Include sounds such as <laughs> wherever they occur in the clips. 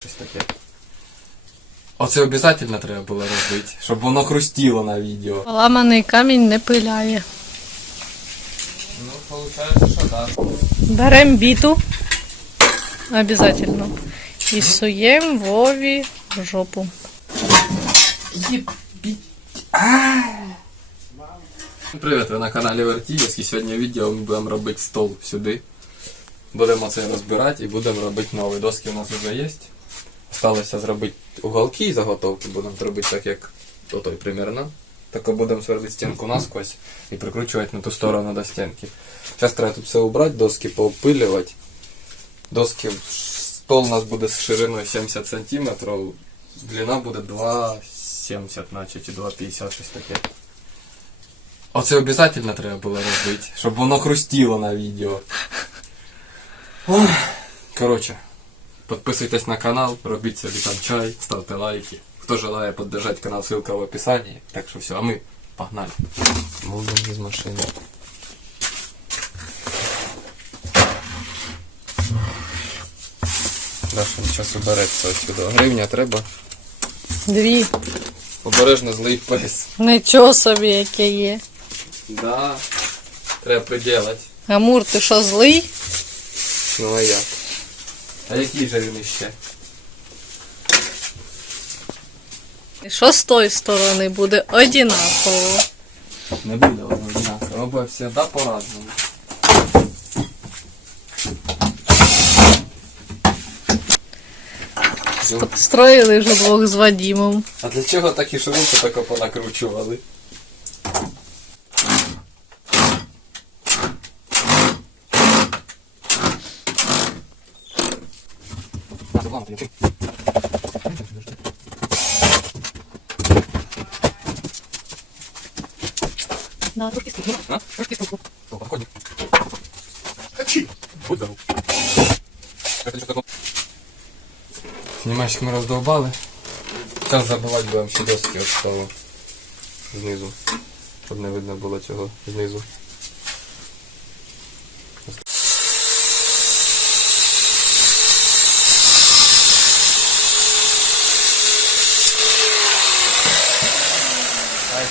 Щось таке. Оце обов'язково треба було робити, щоб воно хрустіло на відео. Ламаний камінь не пиляє. Ну, виходить, що так. Берем біту. Обязательно. І суєм Вові в жопу. Привіт, ви на каналі Вертіївський. Сьогодні відео ми будемо робити стол сюди. Будемо це розбирати і будемо робити нові. Доски у нас вже є. Осталося зробити уголки і заготовки. Будемо робити так, як отой примерно. Так будемо сверлити стінку насквозь і прикручувати на ту сторону до стінки. Зараз треба тут все убрати, доски поопилювати. Доски, стол у нас буде з шириною 70 см, длина буде 2,70 наче, чи 2,50 щось таке. Оце обов'язково треба було робити, щоб воно хрустіло на відео. Коротше, підписуйтесь на канал, робіть собі там чай, ставте лайки. Хто желає підтримати канал, ссылка в описанні. Так що все, а ми погнали. Будемо з машини. Даша зараз убереться отсюди. Гривня треба. Дві. Обережно злий пес. Нічого собі, яке є. Да. Треба приділати. Амур, ти що злий? Ну а як? А які же він іще? І що з тої сторони буде одинаково. Не буде воно однаково. Робить завжди по-разному. Строїли вже двох з Вадімом. А для чого такі шурупи тако понакручували? Да, трошки стукнуло. А? Трошки стукнуло. О, подходит. Будь здоров. Снимальщик мы раздолбали. Зараз забивати будемо ще доски від столу. Знизу. Щоб не видно було цього знизу.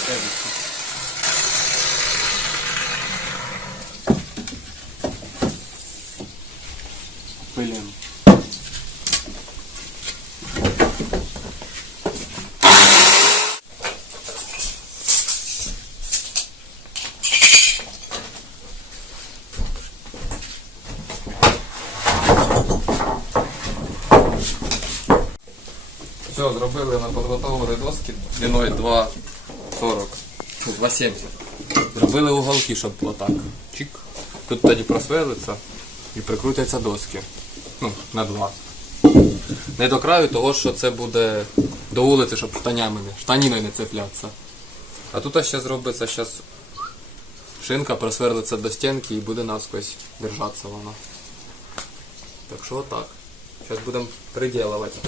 сервісу. Пилим. Все, зробили на підготовлені доски длиною 2 40, 270. Зробили уголки, щоб отак. Чик. Тут тоді просвелиться і прикрутяться доски. Ну, на два. Не до краю, того що це буде до вулиці, щоб штанями, штаніною не цеплятися. А тут ще зробиться зараз шинка, просверлиться до стінки і буде насквозь держатися вона. Так що отак. Зараз будемо приділувати.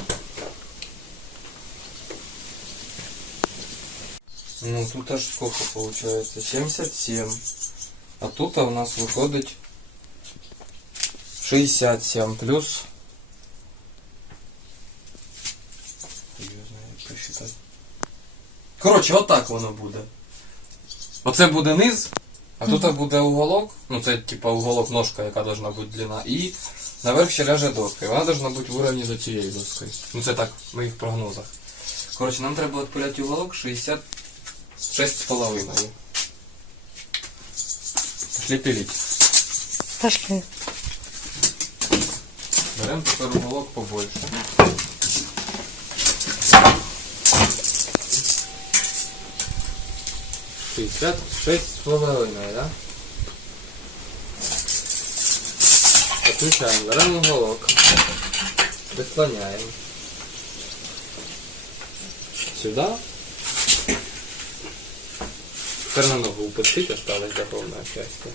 Ну тут аж сколько получается? 77. А тут у нас виходить 67 плюс. Як посчитати. Коротше, отак воно буде. Оце буде низ, а тут буде уголок, ну це типа уголок ножка, яка должна бути длина, і наверх ще ляже доска. І вона должна бути в уровні до цієї доски. Ну це так, в моїх прогнозах. Коротше, нам треба відпиляти уголок 60 Шесть с половиной. Пошли пилить. Пошли. Берем теперь уголок побольше. Шестьдесят шесть с половиной, да? Отключаем, берем уголок. Прислоняем. Сюда. Тепер на ногу упустить, осталось до повного счастья.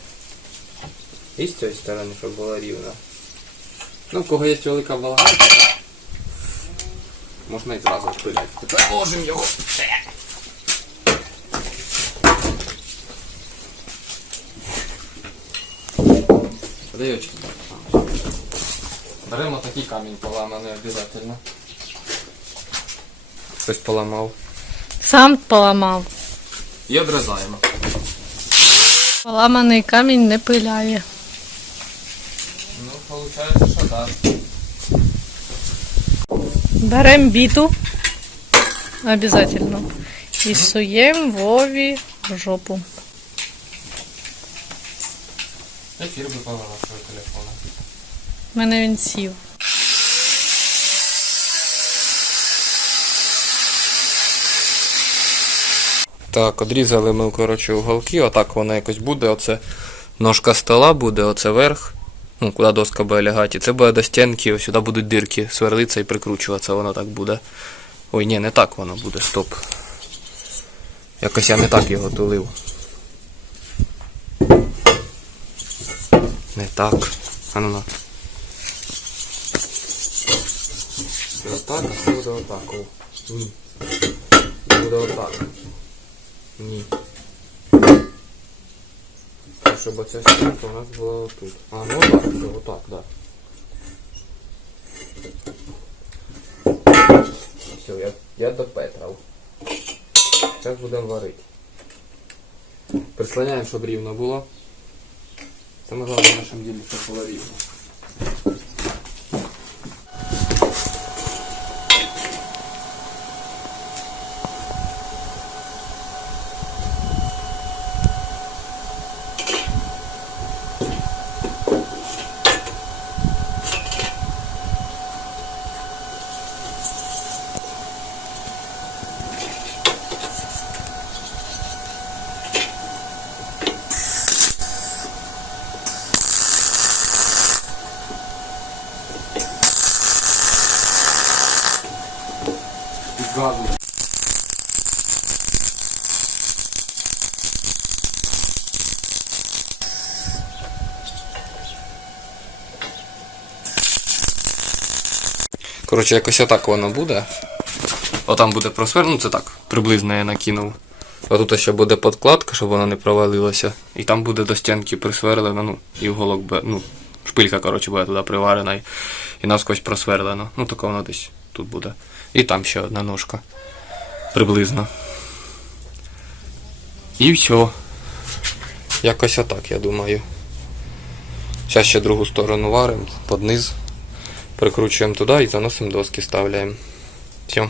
І з цієї сторони, щоб було рівно. Ну, в кого є велика болгарка, можна і зразу впиляти. Тепер ложимо його. Подай очки. Беремо такий камінь поламаний обов'язково. Хтось поламав. Сам поламав. І обрізаємо. Поламаний камінь не пиляє. Ну, виходить, що так. Беремо біту. Обязательно. І суємо Вові в жопу. Ефір випав на свого телефона. У мене він сів. Так, одрізали ми, коротше, уголки, отак воно якось буде. Оце ножка стола буде, оце верх. Ну, куди доска буде лягати. Це буде до стінки, ось сюди будуть дирки сверлитися і прикручуватися, воно так буде. Ой, ні, не так воно буде, стоп. Якось я не так його тулив. Не так. А ну на. Отак, а буде отак. Буде отак. Ні. Щоб оця стінка у нас була отут. А, ну отак, все, отак, да. Все, я, я допетрав. Зараз будемо варити. Прислоняємо, щоб рівно було. Саме головне в нашому ділі, щоб було рівно. З газу. Коротше, якось отак воно буде. Отам буде просвер, ну це так, приблизно я накинув. А тут ще буде подкладка, щоб вона не провалилася. І там буде до стінки присверлено, ну, і уголок буде, ну, шпилька, коротше, буде туди приварена і, і навскось просверлено. Ну, таке воно десь тут буде. І там ще одна ножка. Приблизно. І все. Якось отак, я думаю. Зараз ще другу сторону варимо, під низ. Прикручуємо туди і заносимо доски, ставляємо. Все. О,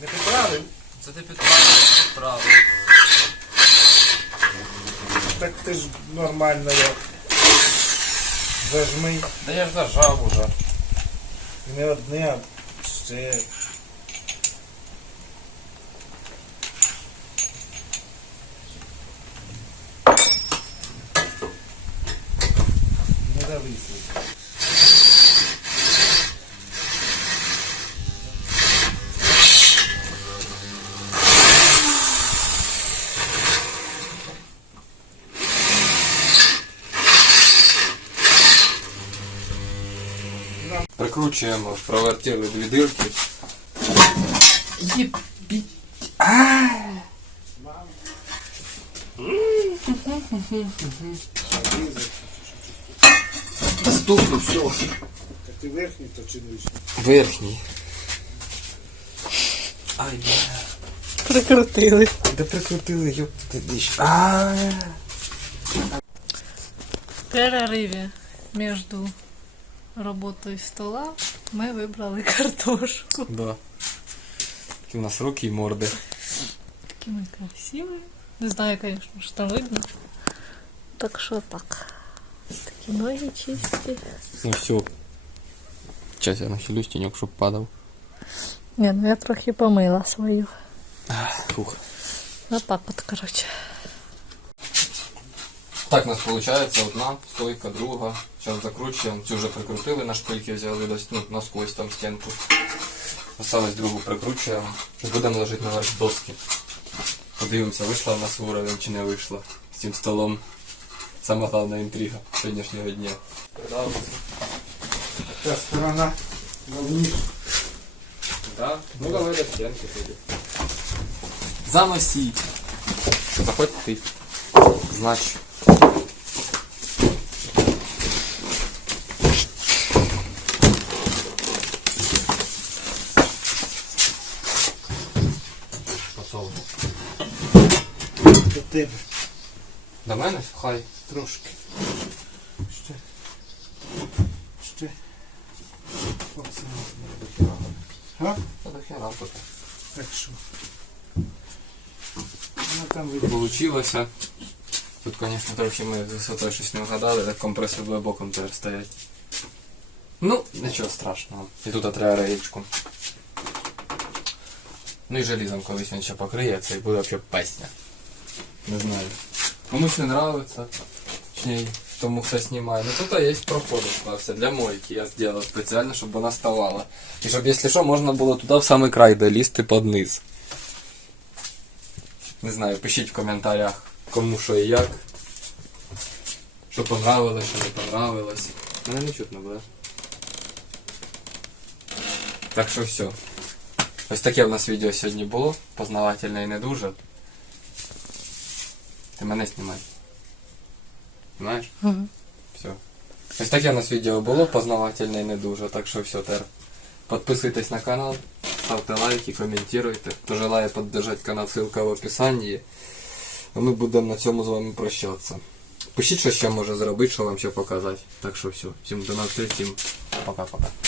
не підправив. Це ти підправив, підправив. Так ти ж нормально як. Зажми. Да я ж зажав уже. Не одне, а ще. Прикручуємо, провертіли дві дирки. Єбіть. Доступно все. Так ти верхній то чи нижній? Верхній. Ай, бля. Прикрутили. Да прикрутили, ёб ти диш. А. В перериві між роботою стола ми вибрали <laughs> картошку. Да. Такі у нас руки і морди. Такі ми красиві. Не знаю, звісно, що там видно. Так що так. Такі ноги чисті. Ну все. Сейчас я нахилюсь тенек, щоб падав. Ні, ну я трохи помила свою. Фух. Отак от, коротше. Так у нас виходить одна стойка, друга. Зараз закручуємо. Цю вже прикрутили на шпильки, взяли десь ну, насквозь там стінку. Осталось другу прикручуємо. Будемо ложити наверх доски. Подивимося, вийшла в нас в уровень чи не вийшла з цим столом. Сама головна інтрига сьогоднішнього дня. Та сторона головніша. Так, ну давай до стінки тоді. Заносіть. Заходь ти. Значить. Тебе. До мене? Хай. Трошки. Ще. Ще. Оце. А? Та до хера тут. Так що. Ну там видно. Получилося. Тут, звісно, трохи ми з висотою щось не вгадали, так компресор боком теж стоять. Ну, нічого страшного. І тут треба реєчку. Ну і желізом колись він ще покриється і буде взагалі песня. Не знаю. Комусь не нравится. Точнее, тому все знімає. Ну тут є проход остався для мойки. Я зробив спеціально, щоб вона ставала. І щоб, якщо що, можна було туди в самий край долізти під низ. Не знаю, пишіть в коментарях, кому що і як. Що понравилось, що не понравилось. Мене не чутно буде. Так що все. Ось таке в нас відео сьогодні було. Познавательне і не дуже. Ти мене знімай. Знаєш? Угу. Все. Ось таке в нас відео було, познавательне і не дуже. Так що все, тепер підписуйтесь на канал, ставте лайки, коментуйте. Хто желає підтримати канал, ссылка в описанні. А ми будемо на цьому з вами прощатися. Пишіть, що ще може зробити, що вам ще показати. Так що все. Всім до зустрічі, всім пока-пока.